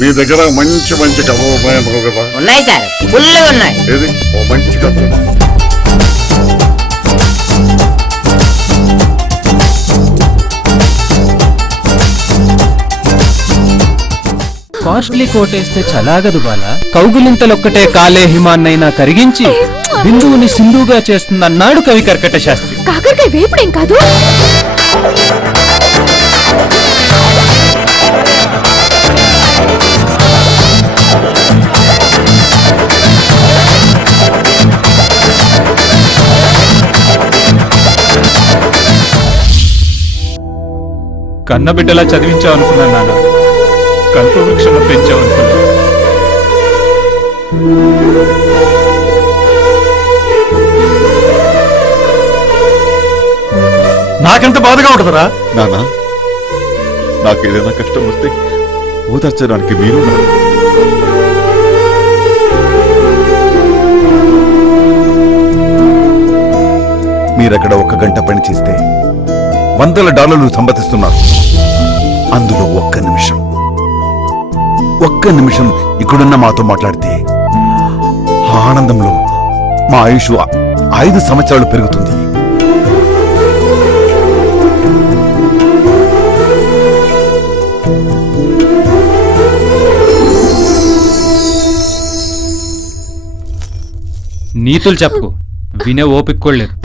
నీ దగ్గర మంచి మంచి కథ ఉన్నాయన్నావు కదా. ఉన్నాయి సార్. ఫుల్ ఉన్నాయి. ఏది? ఓ మంచి కథ కాస్ట్లీ కోటేస్తే చలాగదు బాల. కౌగులింతలొక్కటే కాలే హిమాన్నైనా కరిగించి బిందువుని సింధుగా చేస్తుందన్నాడు కవి కర్కట శాస్త్రి కాకరకాయ వేపుడేం కాదు? కన్నబిడ్డలా చదివించావు అనుకున్నాను నాన్న. కల్పవృక్షంలో పెంచావు అనుకున్నాను. నాకెంత బాధగా ఉంటుందిరా? నానా నాకేదైనా కష్టం వస్తే ఓదార్చడానికి మీరు మీరక్కడ ఒక గంట పని చేస్తే వందల డాలర్లు సంపాదిస్తున్నారు. అందులో ఒక్క నిమిషం. ఒక్క నిమిషం ఇక్కడున్న మాతో మాట్లాడితే ఆనందంలో మా ఆయుష్ ఐదు సంవత్సరాలు పెరుగుతుంది. నీతులు చెప్పు వినే ఓపిక కూడా లేదు.